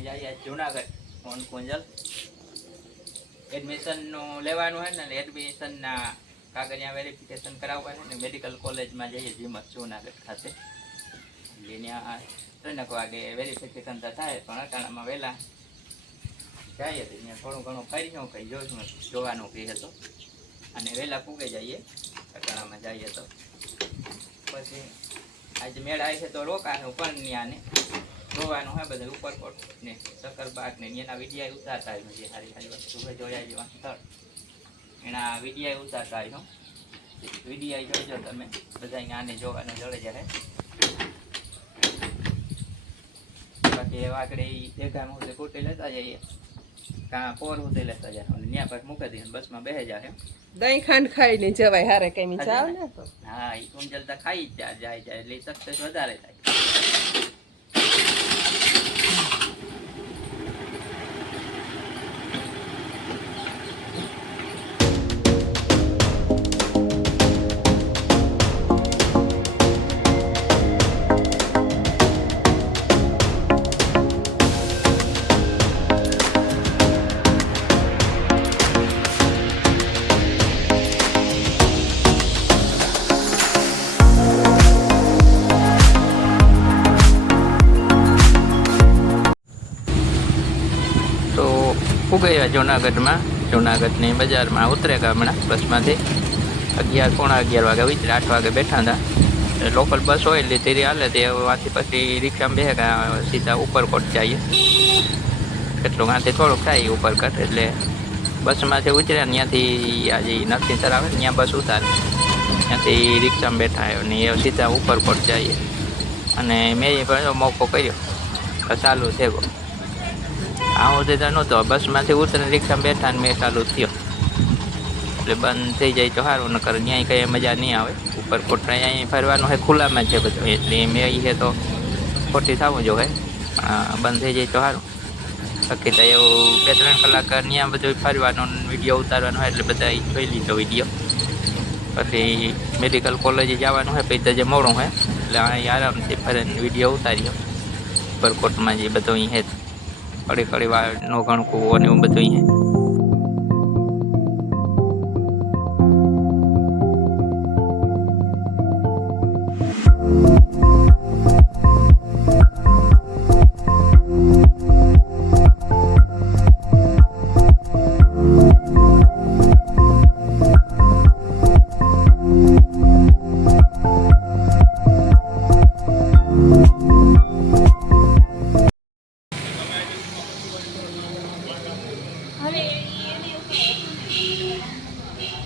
અહીં જઈએ જુનાગઢ મોન કુંજલ એડમિશનનું લેવાનું હોય ને એડમિશનના કાગળિયા વેરિફિકેશન કરાવવા છે ને મેડિકલ કોલેજમાં જઈએ જીમત જુનાગઢ ખાતે એટલે ત્યાં 3 વાગે વેરિફિકેશન તો થાય પણ અટાણામાં વહેલા જઈએ તો ત્યાં થોડું ઘણું ફરીશું કંઈ જોઈશું જોવાનું કહે તો અને વહેલા પૂગે જઈએ અટાણામાં જઈએ તો પછી આજે મેળ આવે છે તો રોકાશું પણ ત્યાંને જોવાનું હોય બધું ઉપરકોટ ને સક્કરબાગ ને એના વિડીયા ઉતારતા આવ્યું છે સારી સારી વસ્તુ જોયા જેવા સ્થળ એના વિડીયા ઉતારતા આવ્યું વિડીયા જોઈજો તમે બધા આને જોવાનું જોડે જાય બાકી વાકડે દેખામાં સુધી કુટી લેતા જઈએ કાં પોર સુધી લેતા જાય અને ત્યાં પર મૂકી દઈએ બસમાં બેસી જાય દહીં ખાંડ ખાઈને જવાય હારે કઈ ચાવ ને તો હા એ કુંજલ તો ખાઈ જ જાય એટલે સક્સેસ વધારે થાય ગયા જુનાગઢની બજારમાં ઉતરેગા હમણાં બસમાંથી 11:15 વાગે ઉતરે 8 વાગે બેઠા હતા લોકલ બસ હોય એટલે ધીરે હાલે તે વાંથી પછી રિક્ષામાં બેસે સીધા ઉપરકોટ જઈએ એટલું ત્યાંથી થોડુંક થાય ઉપરકોટ એટલે બસમાંથી ઉતર્યા ત્યાંથી આજે નરસિંહસર આવે ત્યાં બસ ઉતારે ત્યાંથી રિક્ષામાં બેઠા આવ્યો ને એ સીધા ઉપરકોટ જઈએ અને મેં પણ મોકો કર્યો ચાલુ થયો આવું તો નહોતો બસમાંથી ઉતરીને રિક્ષામાં બેઠા ને મેં ચાલુ થયો એટલે બંધ થઈ જાય તો સારું નકર ત્યાં કંઈ મજા નહીં આવે ઉપરકોટ અહીંયા ફરવાનું હોય ખુલ્લામાં છે બધું એટલે મેં છે તો ખોટી થવું જોઈએ બંધ થઈ જાય તો સારું બાકી તો એવું 2-3 કલાક ત્યાં બધું ફરવાનું વિડીયો ઉતારવાનો હોય એટલે બધા જોઈ લીધો વિડીયો પછી મેડિકલ કોલેજે જવાનું હોય પછી જે મોડું હોય એટલે અહીં આરામથી ફરીને વિડીયો ઉતાર્યો ઉપરકોટમાં જે બધું અહીં હે કડી વાર નો ગણકું અને એવું બધું અહીંયા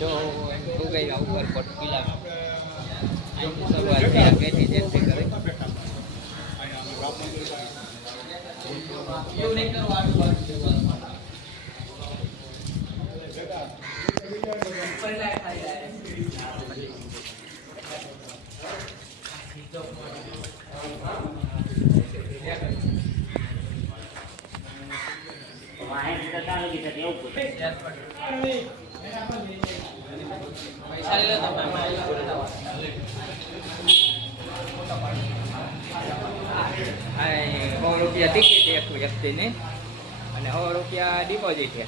જો ગઈ ઉપરકોટ કિલ્લામાં અહીંથી શરૂઆત ત્યાં ગઈ જેથી કરે એવું નહીં કરવાનું ₹100 ટિકિટ એક વ્યક્તિની અને ₹100 ડિપોઝિટ છે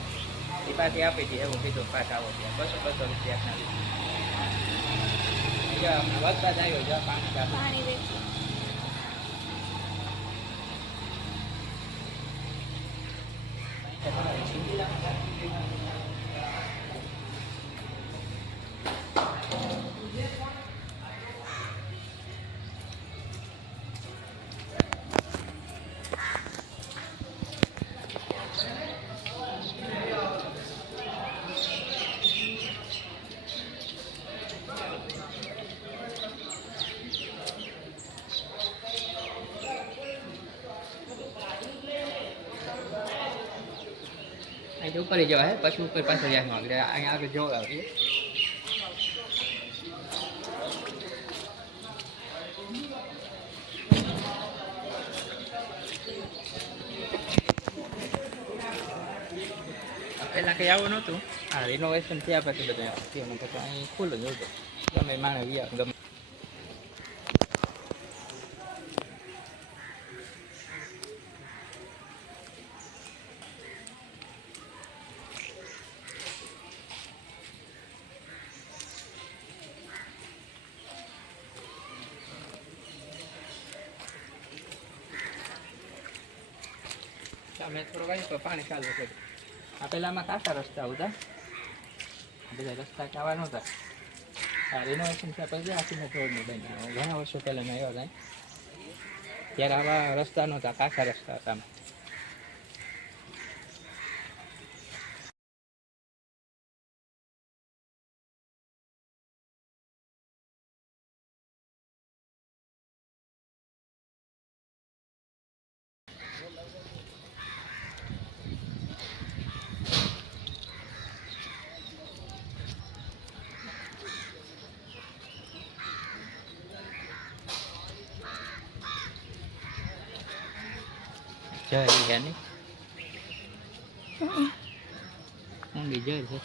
એ પાછી આપી છે એવું કીધું પાછા આવો ત્યાં ₹200 વરસાદ આવ્યો છે પાણી ઉપર જવા હે પછી ઉપર પાછળ જવાનું એટલે અહીંયા આગળ જોવા આવીએ પહેલાં કંઈ આવું નહોતું આ રિનોવેશન થયા પછી બધું અહીં ખુલ્લું જ હતું ગમે માણે વ્યા ગમે મેં થોડો વાગ્યું તો પાણી ચાલુ કર્યું. આ પહેલાંમાં કાચા રસ્તા હતા, આ બધા રસ્તા કાવા નહોતા. આ રિનોવેશન થયા પછી આ સિમેન્ટ રોડનું બન્યું. ઘણા વર્ષો પહેલાં મેં આવ્યો હતા ત્યારે આવા રસ્તા નહોતા, કાચા રસ્તા હતા. જય યાની ઊંઘી જય છે.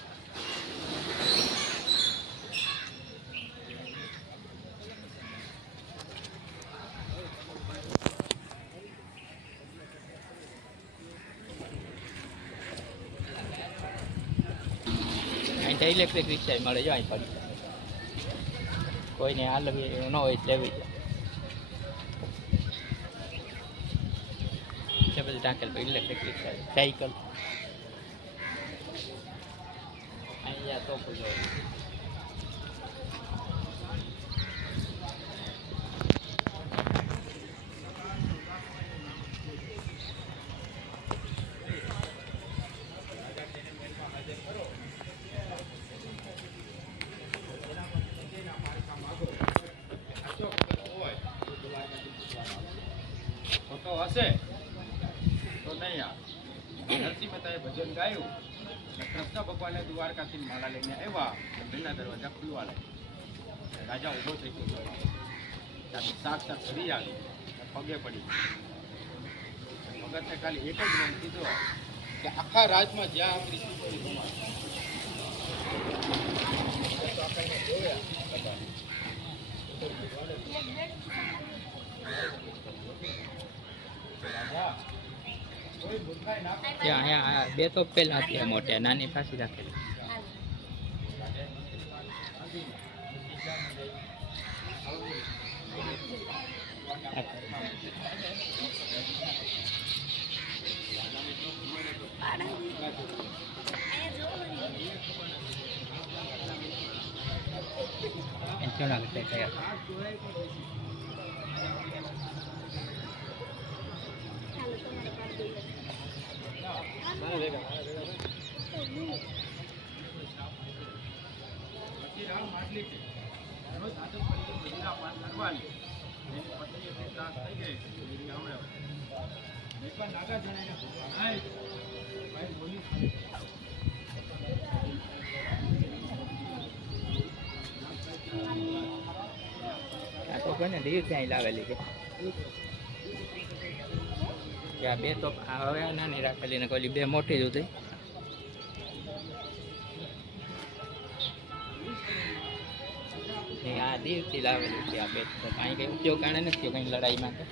અહીં ઇલેક્ટ્રિક રિક્ષા મળે જો અહીં પડી કોઈને હાલવી ન હોય લેવી છે બધું ટાંકેલ ઇલેક્ટ્રિક રિક્ષા સાયકલ અહીંયા તો જોઈએ. ફોટો હશે તો નહીં આવે. નરસિંહ મહેતાએ ભજન ગાયું અને કૃષ્ણ ભગવાને દ્વારકાથી માળા લઈને આવ્યા ભીના દરવાજા ખુલવા લાગ્યા. રાજા ઊભો થઈ ગયો, ત્યાંથી સાક્ષાત ફરી આવી પગે પડી. ભગતને ખાલી એક જ નામ કીધો કે આખા રાજમાં જ્યાં આપણી સીધો અહીંયા બે તો પહેલા હતી મોટે નાની પાછી રાખેલી. જુનાગઢ થયા તો કોને દીવ ત્યાં લાવેલી કે બે તો હવે નાની રાખેલી ને કોલી બે મોટી જ હતી. આ દીવથી લાવેલી છે આ બે તો કાંઈ કંઈ ઉપયોગ કારણે નથી કંઈ લડાઈમાં તો.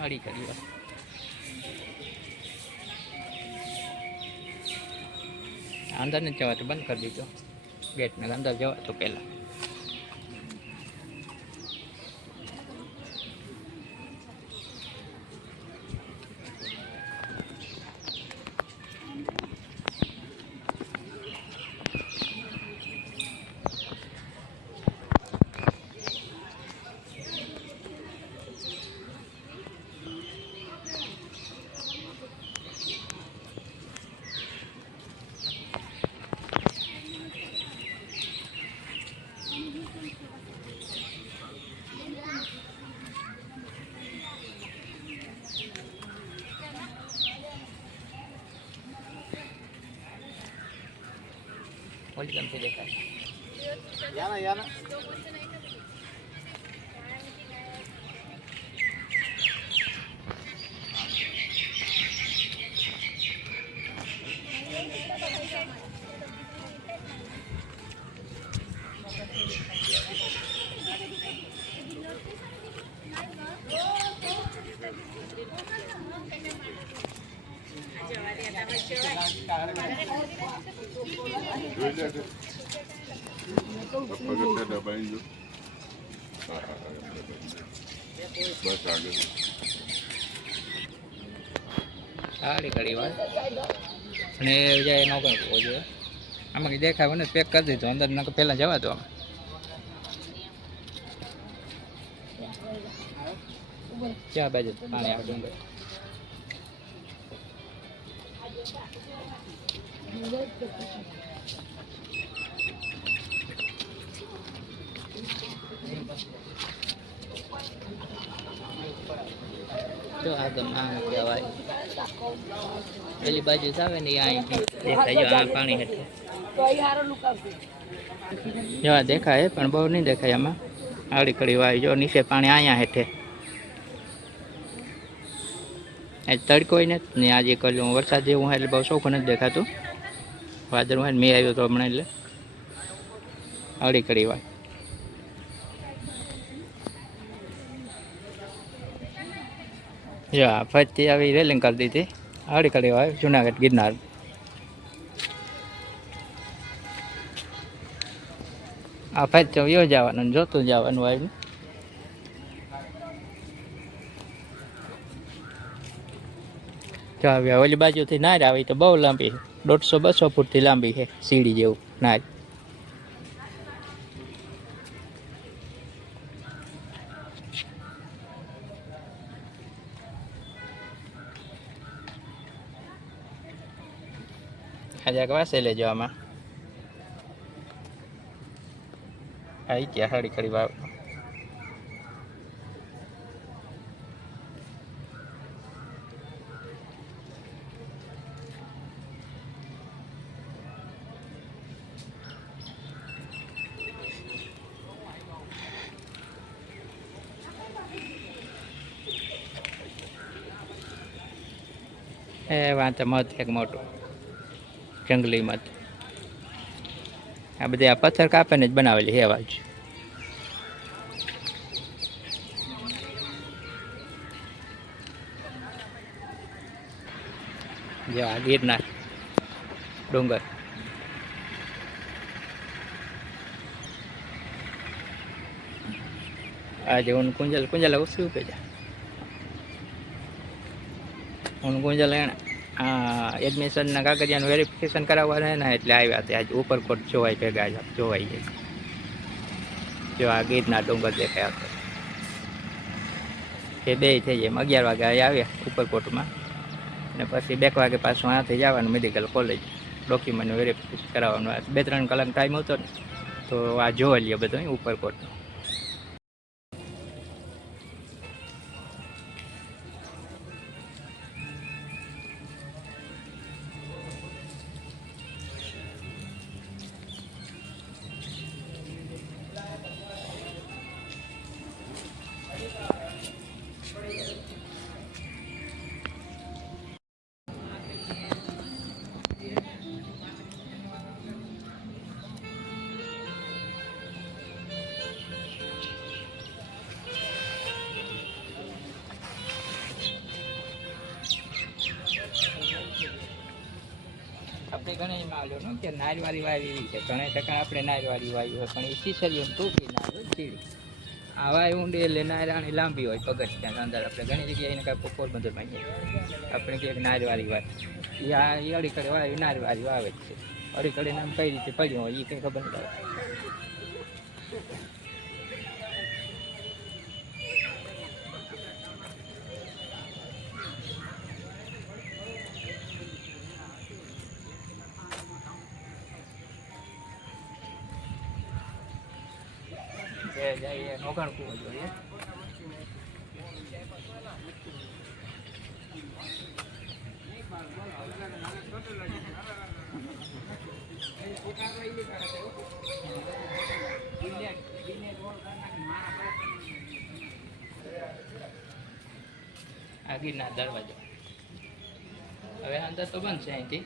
આડી કરી અંદર નથી જવાતું, બંધ કરી દીધો ગેટને, અંદર જવાતું પહેલાં. ઓલી ગમતી દેખાય. સારી કરી વાત અને જાય ન કંઈ હોવો જોઈએ. આમાં કંઈ દેખાય ને પેક કરી દીધું અંદર, ન પહેલાં જવા દો. આમાં ક્યાં બાજુ પાણી આવે ડુંગર? જો આગળ આમ કહેવાય, પેલી બાજુ આવે ને અહીં દેખાય. જો આ પાણી હેઠે જો આ દેખાય, પણ બહુ નહીં દેખાય. આમાં આડી કડી વાય. જો નીચે પાણી અહીંયા હેઠે. આજ તડકો ને આજે કર્યું વરસાદ જેવું એટલે બહુ ચોખ્ખું નથી દેખાતું. વાદળ હોય ને મેં આવ્યો તો હમણાં, એટલે આડી કડી વાય. જો આ ફરતી આવી રેલિંગ કરી દીધી. આડી કડી વાય જુનાગઢ ગિરનાર. આ ફેર તો યો જવાનું, જોતું જવાનું આવ્યું. જો આવ્યા ઓલી બાજુથી નાર આવી તો બહુ લાંબી, 150-200 ફૂટથી લાંબી છે, સીડી જેવું નાર. આજે વાસે લેજો આમાં. આવી ગયા હાડી ખડી વાવ. એ વાંચે મધ એક મોટું જંગલી મધ. આ બધી આ પથ્થર કાપીને જ બનાવેલી છે અવાજ. જો આ ગિરનાર ડુંગર. આજે હું કુંજલ ઓછું કે જા હું કુંજલ એને એડમિશનના કાગળિયાનું વેરિફિકેશન કરાવવાના ને એટલે આવ્યા હતા. આજે ઉપરકોટ જોવાય ભેગા જોવાઈ જાય. જો આ ગીરના ડુંગર દેખાય હતો એ બે થઈ જાય. 11 વાગે આવ્યા ઉપરકોટમાં ને પછી 2 વાગે પાછું આથી જવાનું મેડિકલ કોલેજ ડોક્યુમેન્ટનું વેરિફિકેશન કરાવવાનું. 2-3 કલાક ટાઈમ હતો ને તો આ જોવા લઈએ બધું ઉપરકોટનું. ઘણા માલ્યો ને કે નારવાળી વાવી છે, ઘણા ટકા આપણે નારવાળી વાવી હોય, પણ એ સીસરીઓ ટૂંકી નાર હોય ચીડી. આ વાય ઊંડી એટલે નારાણી લાંબી હોય પગથિયા અંદર. આપણે ઘણી જગ્યાએ એને કાંઈ પોરબંદરમાં આપણે કહીએ નારવાળી વાવી, એ અડી કડે વાવી નારવાળી વાવે જ છે. અડી કડે નામ કઈ રીતે પડ્યું હોય એ કંઈ ખબર ન પડે. જઈએ નોકણ કૂવો જોઈએ. આ ગિરનાર દરવાજો હવે અંદર તો બંધ છે. અહીંથી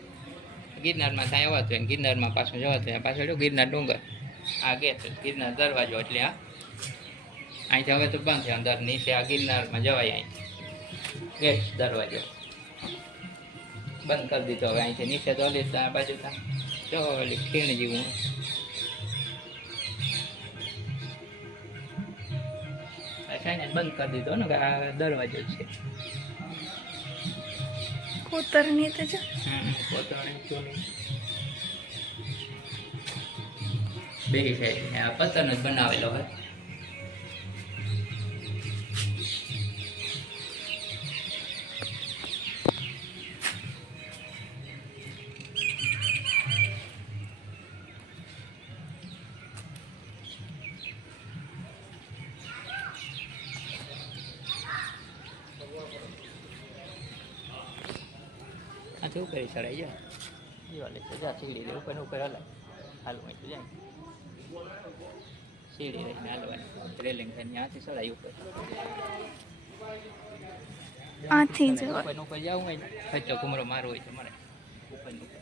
ગિરનારમાં ત્યાં આવવા તો ગિરનારમાં પાછું જવા તો પાછળ ગિરનાર ડુંગર. આ ગેટ ગિરનાર દરવાજો એટલે આ અહીંથી હવે તો બંધ છે. અંદર નીચે આ ગિરનારમાં જવાય. અહીં ગેટ દરવાજો બંધ કરી દીધો. હવે અહીંથી નીચે તો ઓલી આ બાજુ જો ઓલી ખીણ જેવું છે ને બંધ કરી દીધો ને કે આ દરવાજો છે. કોતરની તો જો કોતરણી ચોની બે સાઈડ આ પથ્થરનો જ બનાવેલો હોય. આ તો ઉપર ચડાઈ જાય દિવાલે છે. જા સીડી લે ઉપર ઉપર હલાય હાલવું તો જાય. સીડી રહીને હાલવાની રેલિંગ થઈને ત્યાંથી ચડાઈ ઉપર. આથી જવા ઉપર ઉપર જવું હોય ને ખર્ચો ઘુમરો મારવો હોય તો મારે ઉપર ઉપર.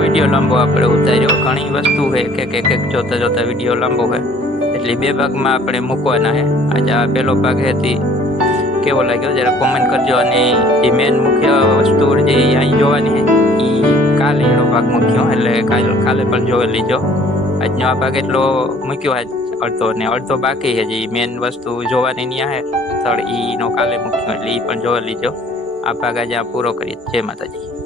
વિડીયો લાંબો આપણે ઉતાર્યો. ઘણી વસ્તુ છે કે એક જોતા જોતા વિડીયો લાંબો છે એટલે બે ભાગમાં આપણે મૂકવાના છે. આજે આ પહેલો ભાગ છે કેવો લાગ્યો જરા કોમેન્ટ કરજો. અને જે મેન મુખ્ય વસ્તુ જે અહીં જોવાની છે એ કાલે એનો ભાગ મૂક્યો એટલે કાલે પણ જોઈ લીજો. આજનો આ ભાગ એટલો મૂક્યો આજ અડધો ને અડધો બાકી છે. જે મેન વસ્તુ જોવાની ત્યાં છે સ્થળ એનો કાલે મૂક્યો એટલે એ પણ જોઈ લીજો. આ ભાગ આજે પૂરો કરીએ. જય માતાજી.